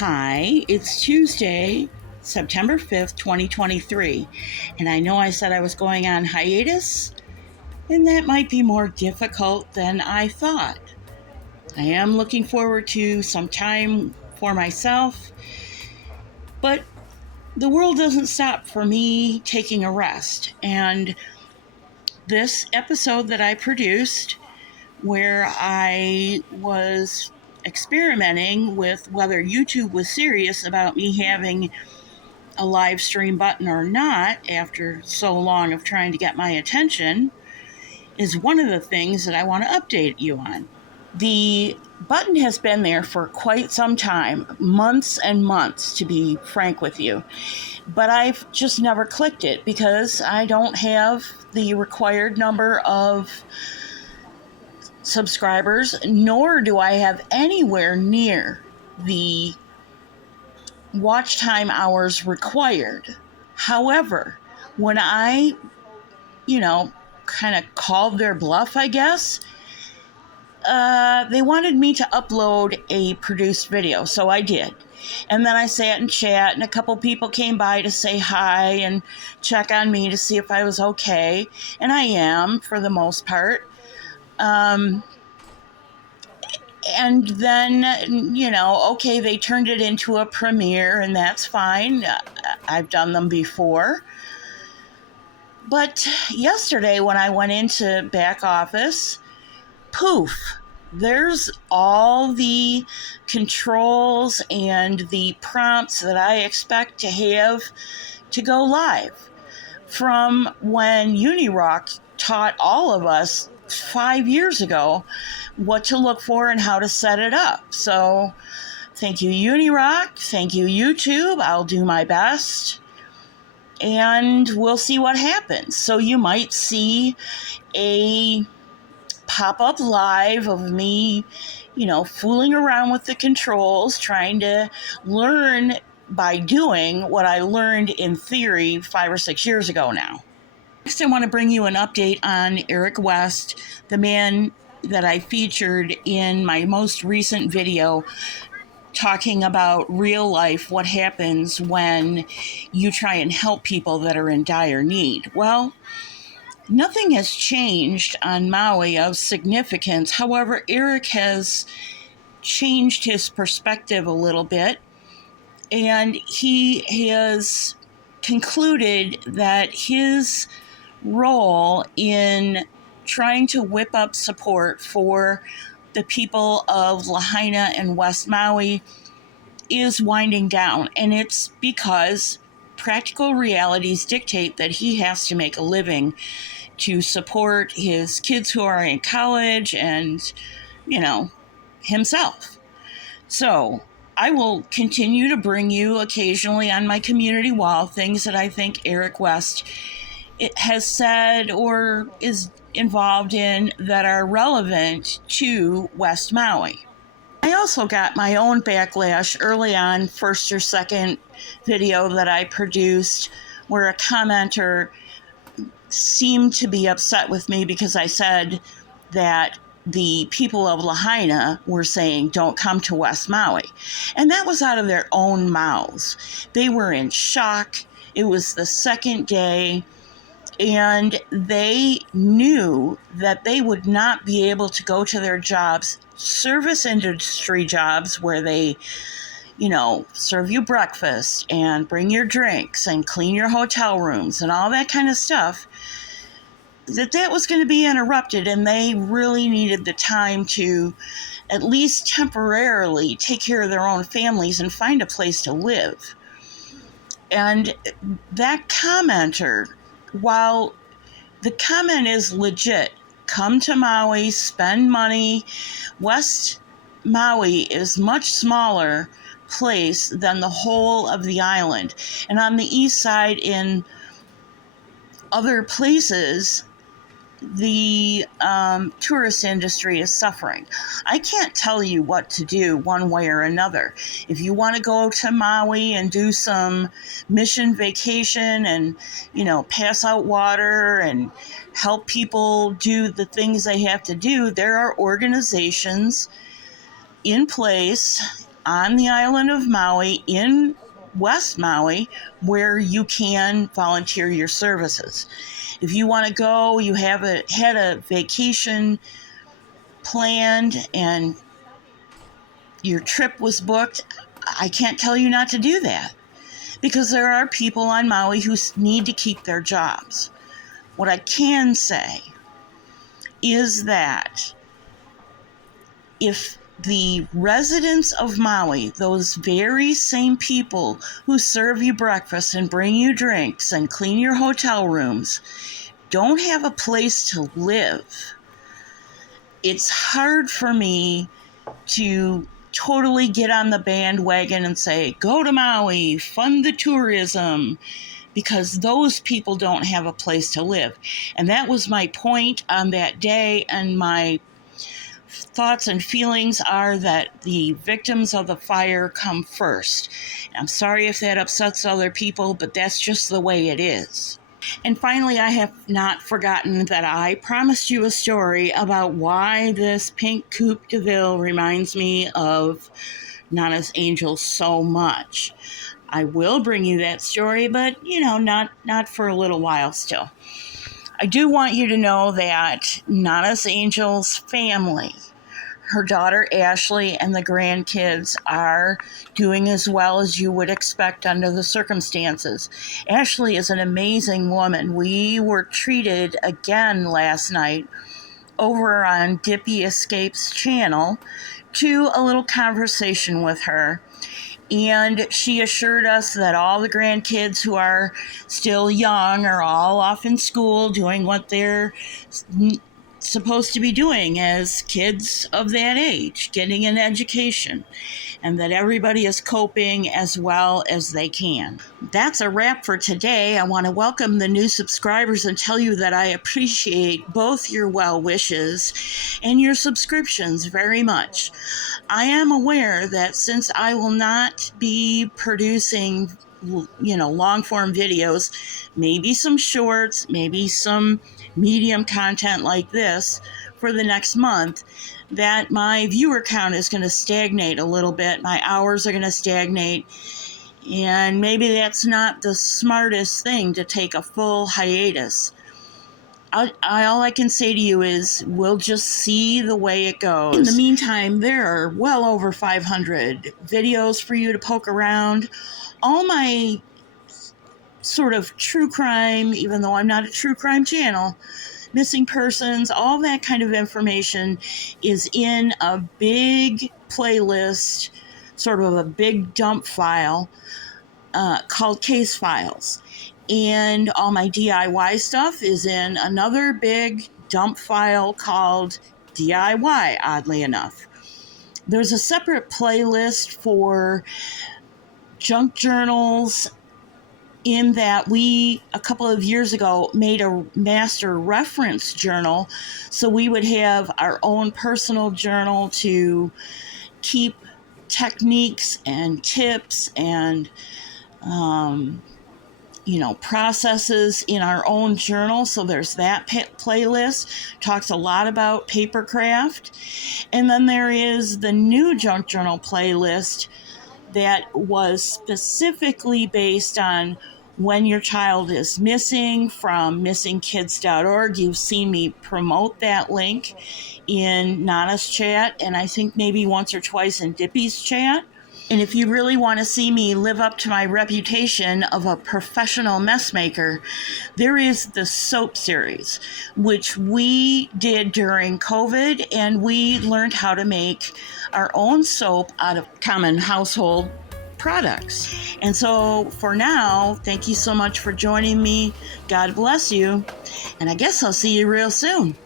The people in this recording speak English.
Hi, it's Tuesday, September 5th, 2023, and I know I said I was going on hiatus, and that might be more difficult than I thought. I am looking forward to some time for myself, but the world doesn't stop for me taking a rest. And this episode that I produced, where I was experimenting with whether YouTube was serious about me having a live stream button or not after so long of trying to get my attention, is one of the things that I want to update you on. The button has been there for quite some time, months and months, to be frank with you, but I've just never clicked it because I don't have the required number of subscribers, nor do I have anywhere near the watch time hours required. However, when I, kind of called their bluff, I guess, they wanted me to upload a produced video, so I did. And then I sat and chat, and a couple people came by to say hi and check on me to see if I was okay, and I am, for the most part. And then, okay, they turned it into a premiere, and that's fine. I've done them before. But yesterday when I went into back office, poof, there's all the controls and the prompts that I expect to have to go live from when UniRock taught all of us 5 years ago what to look for and how to set it up. So thank you, UniRock. Thank you, YouTube. I'll do my best. And we'll see what happens. So you might see a pop-up live of me, fooling around with the controls, trying to learn by doing what I learned in theory 5 or 6 years ago now. Next, I want to bring you an update on Eric West, the man that I featured in my most recent video talking about real life, what happens when you try and help people that are in dire need. Well, nothing has changed on Maui of significance. However, Eric has changed his perspective a little bit, and he has concluded that his role in trying to whip up support for the people of Lahaina and West Maui is winding down. And it's because practical realities dictate that he has to make a living to support his kids who are in college and, himself. So I will continue to bring you occasionally on my community wall things that I think Eric West has said or is involved in that are relevant to West Maui. I also got my own backlash early on, first or second video that I produced, where a commenter seemed to be upset with me because I said that the people of Lahaina were saying, don't come to West Maui. And that was out of their own mouths. They were in shock. It was the second day. And they knew that they would not be able to go to their jobs, service industry jobs, where they, serve you breakfast and bring your drinks and clean your hotel rooms and all that kind of stuff, that was going to be interrupted. And they really needed the time to at least temporarily take care of their own families and find a place to live. And that commenter, while the comment is legit, come to Maui, spend money. West Maui is much smaller place than the whole of the island. And on the east side, in other places, the tourist industry is suffering. I can't tell you what to do one way or another. If you want to go to Maui and do some mission vacation and, pass out water and help people do the things they have to do, there are organizations in place on the island of Maui in West Maui where you can volunteer your services. If you want to go, you had a vacation planned and your trip was booked, I can't tell you not to do that, because there are people on Maui who need to keep their jobs. What I can say is that if the residents of Maui, those very same people who serve you breakfast and bring you drinks and clean your hotel rooms, don't have a place to live, it's hard for me to totally get on the bandwagon and say, go to Maui, fund the tourism, because those people don't have a place to live. And that was my point on that day, and my thoughts and feelings are that the victims of the fire come first. I'm sorry if that upsets other people, but that's just the way it is. And finally, I have not forgotten that I promised you a story about why this pink Coupe de Ville reminds me of Nana's Angel so much. I will bring you that story, but not for a little while still. I do want you to know that Nana's Angel's family, her daughter Ashley and the grandkids, are doing as well as you would expect under the circumstances. Ashley is an amazing woman. We were treated again last night over on Dippy Escapes channel to a little conversation with her. And she assured us that all the grandkids who are still young are all off in school doing what they're supposed to be doing as kids of that age, getting an education, and that everybody is coping as well as they can. That's a wrap for today. I want to welcome the new subscribers and tell you that I appreciate both your well wishes and your subscriptions very much. I am aware that since I will not be producing long form videos, maybe some shorts, maybe some medium content like this for the next month, that my viewer count is going to stagnate a little bit. My hours are going to stagnate. And maybe that's not the smartest thing, to take a full hiatus. All I can say to you is we'll just see the way it goes. In the meantime, there are well over 500 videos for you to poke around. All my sort of true crime, even though I'm not a true crime channel, missing persons, all that kind of information is in a big playlist, sort of a big dump file called Case Files. And all my DIY stuff is in another big dump file called DIY, oddly enough. There's a separate playlist for junk journals, in that we, a couple of years ago, made a master reference journal. So we would have our own personal journal to keep techniques and tips and processes in our own journal. So there's that playlist, talks a lot about papercraft. And then there is the new junk journal playlist that was specifically based on when your child is missing, from missingkids.org. You've seen me promote that link in Nana's chat, and I think maybe once or twice in Dippy's chat. And if you really want to see me live up to my reputation of a professional mess maker, there is the soap series, which we did during COVID, and we learned how to make our own soap out of common household products. And so for now, thank you so much for joining me. God bless you. And I guess I'll see you real soon.